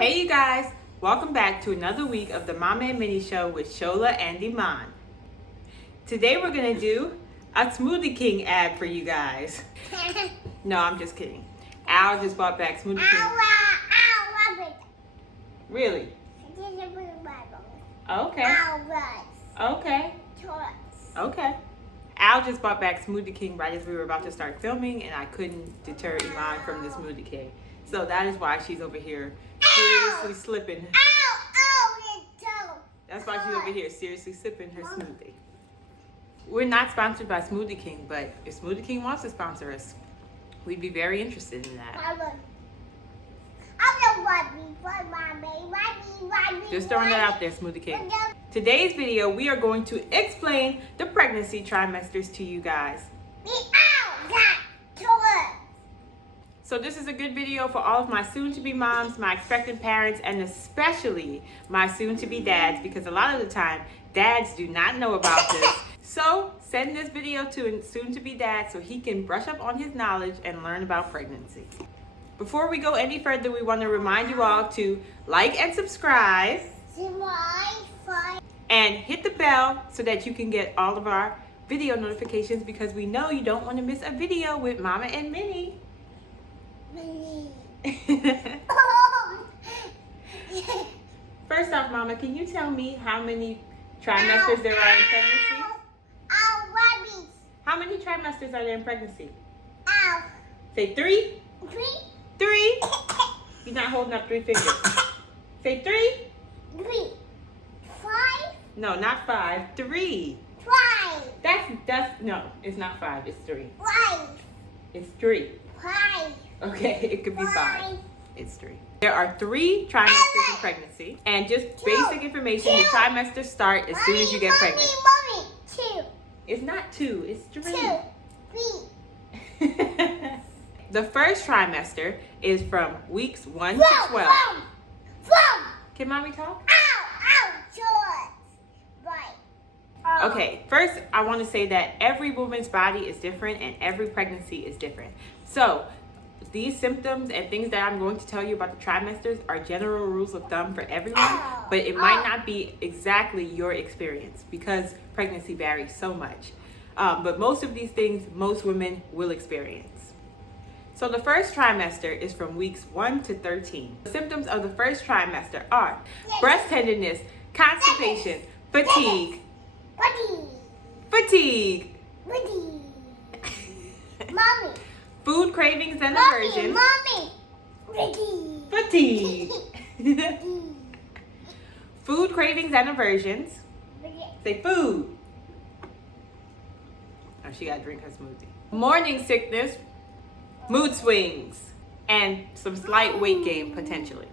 Hey you guys, welcome back to another week of the Mama and Minnie Show with Shola and Iman. Today we're going to do a Smoothie King ad for you guys. No, I'm just kidding. Al just bought back Smoothie King. I love it. Really? Okay. Okay. Okay. Al just bought back Smoothie King right as we were about to start filming, and I couldn't deter Iman from the Smoothie King. So that is why she's over here seriously slipping. That's why she's over here seriously sipping her smoothie. We're not sponsored by Smoothie King, but if Smoothie King wants to sponsor us, we'd be very interested in that. Just throwing that out there, Smoothie King. Today's video, we are going to explain the pregnancy trimesters to you guys. So this is a good video for all of my soon-to-be moms, my expectant parents, and especially my soon-to-be dads, because a lot of the time, dads do not know about this. So send this video to a soon-to-be dad so he can brush up on his knowledge and learn about pregnancy. Before we go any further, we want to remind you all to like and subscribe and hit the bell so that you can get all of our video notifications, because we know you don't want to miss a video with Mama and Minnie. First off, Mama, can you tell me how many trimesters there are in pregnancy? How many trimesters are there in pregnancy? Say 3. 3. You're not holding up 3 fingers. Say 3. 5. No, not 5. 3. 5. That's no, it's not 5. It's 3. 5. It's 3. 5. Okay, it could be 5. It's 3. There are 3 trimesters in pregnancy, and just basic information: the trimesters start as soon as you get pregnant. Mommy, 2. It's not 2. It's 3. 3. The first trimester is from weeks 1 to 12. Can Mommy talk? Okay, first I want to say that every woman's body is different and every pregnancy is different. So these symptoms and things that I'm going to tell you about the trimesters are general rules of thumb for everyone, but it might not be exactly your experience because pregnancy varies so much. But most of these things, most women will experience. So the first trimester is from weeks 1 to 13. The symptoms of the first trimester are breast tenderness, constipation, fatigue, Mommy. food cravings and aversions, fatigue, food cravings and aversions. Say food. Oh, she got to drink her smoothie. Morning sickness, mood swings, and some slight weight gain potentially.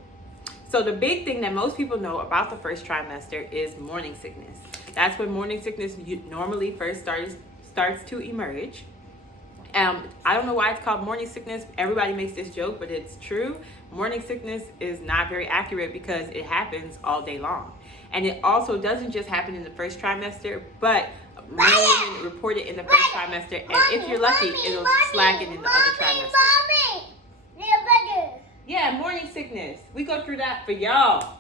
So the big thing that most people know about the first trimester is morning sickness. That's when morning sickness normally first starts to emerge. I don't know why it's called morning sickness. Everybody makes this joke, but it's true. Morning sickness is not very accurate because it happens all day long. And it also doesn't just happen in the first trimester, but many women report it in the first trimester, and if you're lucky, it'll slag it in the other trimester. Yeah, morning sickness. We go through that for y'all.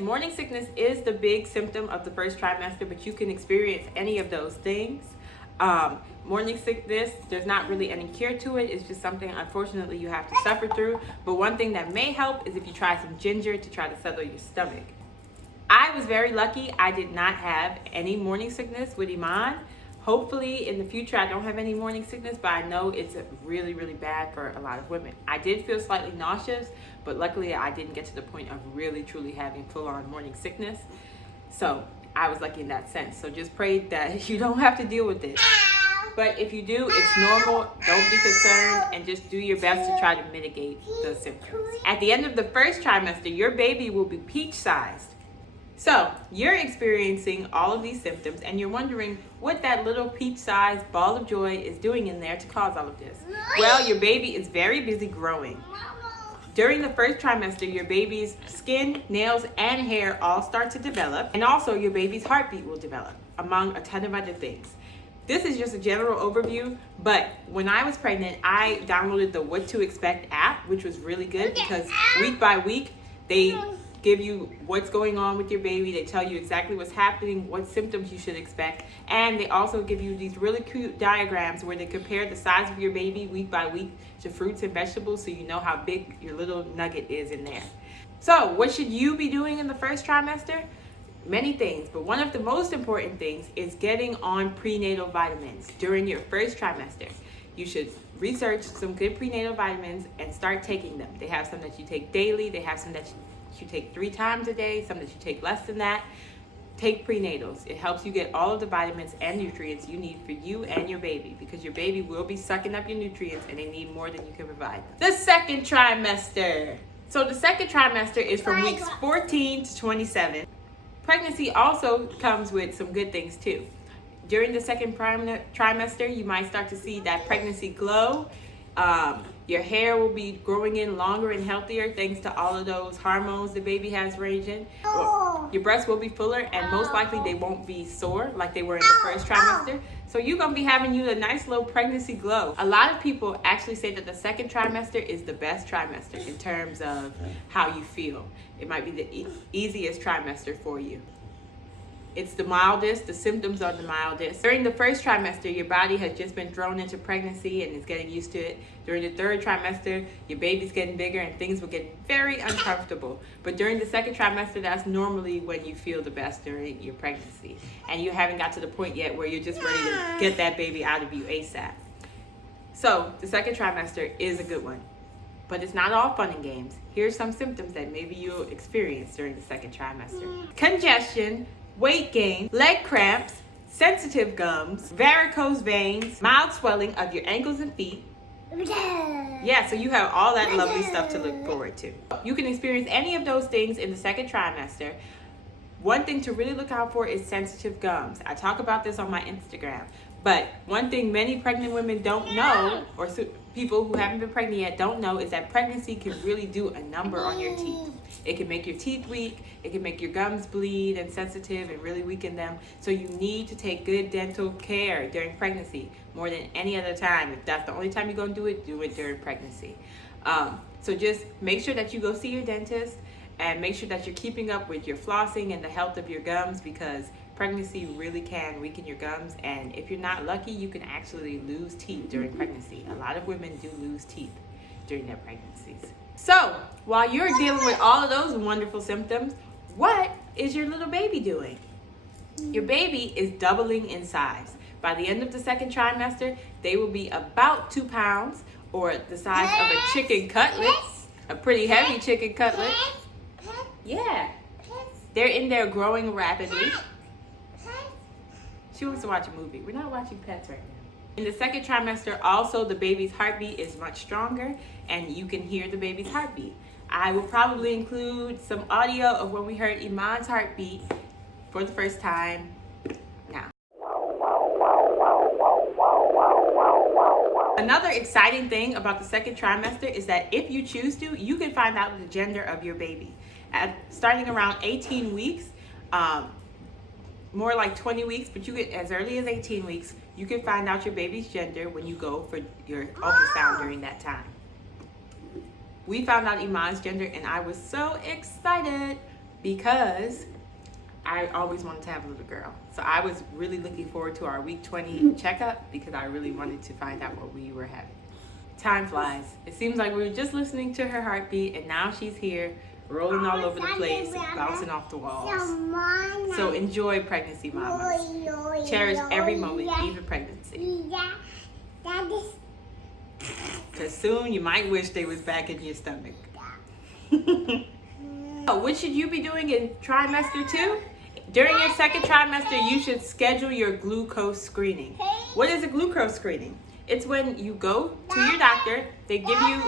Morning sickness is the big symptom of the first trimester, but you can experience any of those things. Morning sickness, there's not really any cure to it. It's just something, unfortunately, you have to suffer through. But one thing that may help is if you try some ginger to try to settle your stomach. I was very lucky. I did not have any morning sickness with Iman. Hopefully in the future I don't have any morning sickness, but I know it's really, really bad for a lot of women. I did feel slightly nauseous, but luckily I didn't get to the point of really, truly having full-on morning sickness. So I was lucky in that sense. So just pray that you don't have to deal with it. But if you do, it's normal. Don't be concerned and just do your best to try to mitigate the symptoms. At the end of the first trimester, your baby will be peach-sized. So you're experiencing all of these symptoms and you're wondering what that little peach-sized ball of joy is doing in there to cause all of this. Well, your baby is very busy growing. During the first trimester, your baby's skin, nails, and hair all start to develop, and also your baby's heartbeat will develop, among a ton of other things. This is just a general overview, but when I was pregnant, I downloaded the What to Expect app, which was really good because week by week, they give you what's going on with your baby. They tell you exactly what's happening, what symptoms you should expect, and they also give you these really cute diagrams where they compare the size of your baby week by week to fruits and vegetables so you know how big your little nugget is in there. So, what should you be doing in the first trimester? Many things, but one of the most important things is getting on prenatal vitamins during your first trimester. You should research some good prenatal vitamins and start taking them. They have some that you take daily, they have some that you take 3 times a day, some that you take less than that. Take prenatals. It helps you get all of the vitamins and nutrients you need for you and your baby, because your baby will be sucking up your nutrients and they need more than you can provide. The second trimester. So the second trimester is from weeks 14 to 27. Pregnancy also comes with some good things too. During the second trimester, you might start to see that pregnancy glow. Your hair will be growing in longer and healthier thanks to all of those hormones the baby has raging. Your breasts will be fuller and most likely they won't be sore like they were in the first trimester. So you're going to be having you a nice little pregnancy glow. A lot of people actually say that the second trimester is the best trimester in terms of how you feel. It might be the easiest trimester for you. It's the mildest, the symptoms are the mildest. During the first trimester, your body has just been thrown into pregnancy and is getting used to it. During the third trimester, your baby's getting bigger and things will get very uncomfortable. But during the second trimester, that's normally when you feel the best during your pregnancy. And you haven't got to the point yet where you're just ready to get that baby out of you ASAP. So the second trimester is a good one. But it's not all fun and games. Here's some symptoms that maybe you'll experience during the second trimester. Congestion, weight gain, leg cramps, sensitive gums, varicose veins, mild swelling of your ankles and feet. Yeah, so you have all that lovely stuff to look forward to. You can experience any of those things in the second trimester. One thing to really look out for is sensitive gums. I talk about this on my Instagram. But one thing many pregnant women don't know, or people who haven't been pregnant yet don't know, is that pregnancy can really do a number on your teeth. It can make your teeth weak, it can make your gums bleed and sensitive and really weaken them. So you need to take good dental care during pregnancy more than any other time. If that's the only time you're going to do it during pregnancy. So just make sure that you go see your dentist and make sure that you're keeping up with your flossing and the health of your gums, because pregnancy really can weaken your gums, and if you're not lucky, you can actually lose teeth during pregnancy. A lot of women do lose teeth during their pregnancies. So, while you're dealing with all of those wonderful symptoms, what is your little baby doing? Your baby is doubling in size. By the end of the second trimester, they will be about 2 pounds, or the size of a chicken cutlet, a pretty heavy chicken cutlet. Yeah, they're in there growing rapidly. She wants to watch a movie. We're not watching Pets right now. In the second trimester, also, the baby's heartbeat is much stronger and you can hear the baby's heartbeat. I will probably include some audio of when we heard Iman's heartbeat for the first time now. Another exciting thing about the second trimester is that if you choose to, you can find out the gender of your baby. Starting around 18 weeks, more like 20 weeks, but you get as early as 18 weeks, you can find out your baby's gender when you go for your ultrasound during that time. We found out Iman's gender and I was so excited because I always wanted to have a little girl. So I was really looking forward to our week 20 checkup because I really wanted to find out what we were having. Time flies. It seems like we were just listening to her heartbeat and now she's here, rolling all over the place, bouncing off the walls. So enjoy pregnancy, mamas. Cherish every moment, even pregnancy. Because soon you might wish they was back in your stomach. What should you be doing in trimester 2? During your second trimester, you should schedule your glucose screening. What is a glucose screening? It's when you go to your doctor, they give you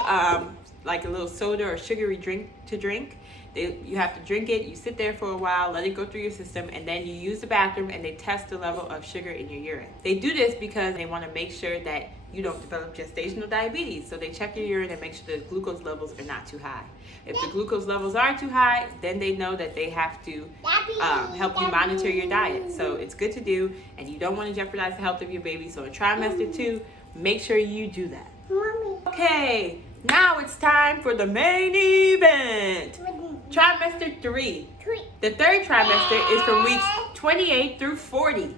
like a little soda or sugary drink to drink. You have to drink it, you sit there for a while, let it go through your system, and then you use the bathroom and they test the level of sugar in your urine. They do this because they want to make sure that you don't develop gestational diabetes. So they check your urine and make sure the glucose levels are not too high. If the glucose levels are too high, then they know that they have to help you monitor your diet. So it's good to do, and you don't want to jeopardize the health of your baby. So in trimester 2, make sure you do that. Okay, now it's time for the main event. Trimester 3. The third trimester is from weeks 28 through 40.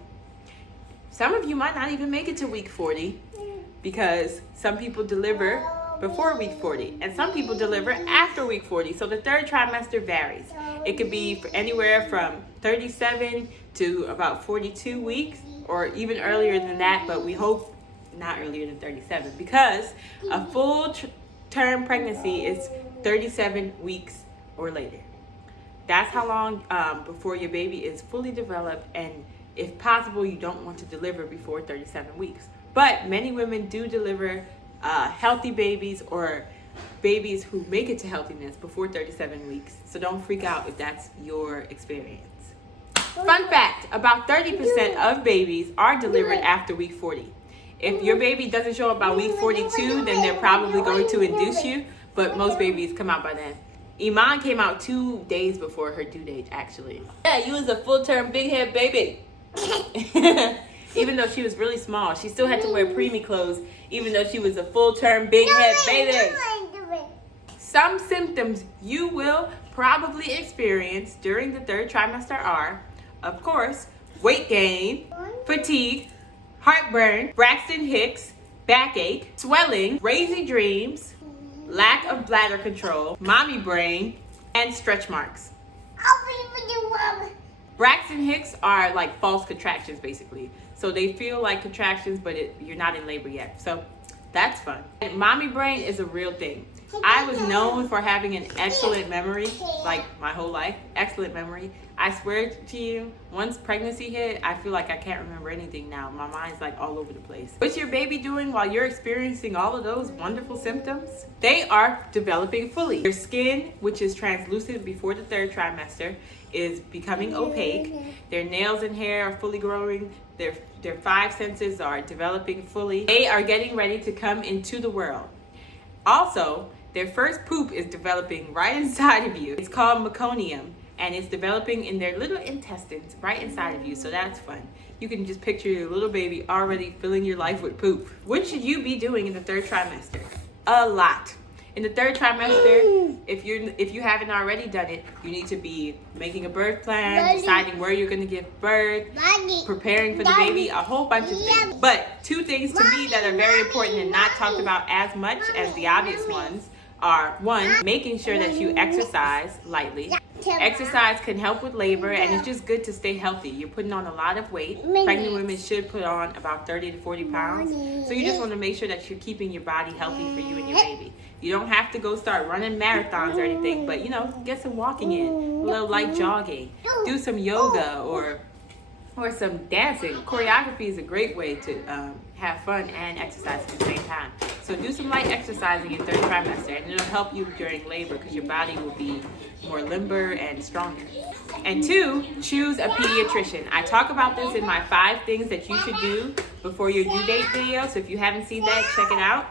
Some of you might not even make it to week 40 because some people deliver before week 40 and some people deliver after week 40. So the third trimester varies. It could be anywhere from 37 to about 42 weeks or even earlier than that, but we hope not earlier than 37 because a full term pregnancy is 37 weeks or later. That's how long before your baby is fully developed, and if possible, you don't want to deliver before 37 weeks. But many women do deliver healthy babies or babies who make it to healthiness before 37 weeks. So don't freak out if that's your experience. Fun fact, about 30% of babies are delivered after week 40. If your baby doesn't show up by week 42, then they're probably going to induce you, but most babies come out by then. Iman came out 2 days before her due date, actually. Yeah, you was a full-term big head baby. Even though she was really small, she still had to wear preemie clothes, even though she was a full-term big head baby. Some symptoms you will probably experience during the third trimester are, of course, weight gain, fatigue, heartburn, Braxton Hicks, backache, swelling, crazy dreams, lack of bladder control, mommy brain, and stretch marks. Braxton Hicks are like false contractions, basically. So they feel like contractions, but you're not in labor yet. So that's fun. And mommy brain is a real thing. I was known for having an excellent memory, like my whole life, excellent memory. I swear to you, once pregnancy hit, I feel like I can't remember anything now. My mind's like all over the place. What's your baby doing while you're experiencing all of those wonderful symptoms? They are developing fully. Their skin, which is translucent before the third trimester, is becoming opaque. Their nails and hair are fully growing. Their 5 senses are developing fully. They are getting ready to come into the world. Also, their first poop is developing right inside of you. It's called meconium, and it's developing in their little intestines right inside of you, so that's fun. You can just picture your little baby already filling your life with poop. What should you be doing in the third trimester? A lot. In the third trimester, if you haven't already done it, you need to be making a birth plan, deciding where you're going to give birth, preparing for the baby, a whole bunch of things. But 2 things to me that are very important and not talked about as much as the obvious ones are, 1, making sure that you exercise lightly. Exercise can help with labor, and it's just good to stay healthy. You're putting on a lot of weight. Pregnant women should put on about 30 to 40 pounds. So you just want to make sure that you're keeping your body healthy for you and your baby. You don't have to go start running marathons or anything, but get some walking in, a little light jogging, do some yoga or some dancing. Choreography is a great way to have fun and exercise at the same time. So do some light exercising in third trimester, and it'll help you during labor because your body will be more limber and stronger. And 2, choose a pediatrician. I talk about this in my 5 things that you should do before your due date video, so if you haven't seen that, check it out.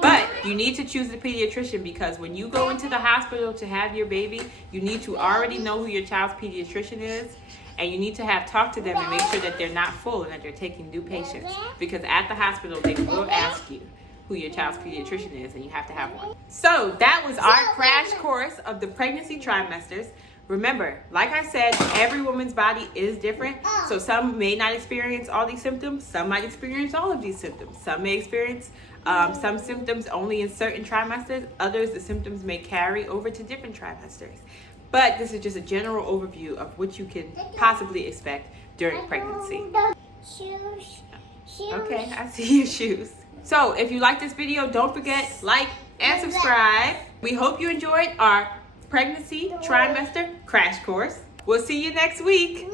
But you need to choose a pediatrician because when you go into the hospital to have your baby, you need to already know who your child's pediatrician is, and you need to have talked to them and make sure that they're not full and that they're taking new patients, because at the hospital they will ask you who your child's pediatrician is, and you have to have one. So that was our crash course of the pregnancy trimesters. Remember, like I said, every woman's body is different. So some may not experience all these symptoms. Some might experience all of these symptoms. Some may experience some symptoms only in certain trimesters. Others, the symptoms may carry over to different trimesters. But this is just a general overview of what you can possibly expect during pregnancy. Shoes. Okay, I see your shoes. So if you like this video, don't forget, like and subscribe. We hope you enjoyed our pregnancy trimester crash course. We'll see you next week.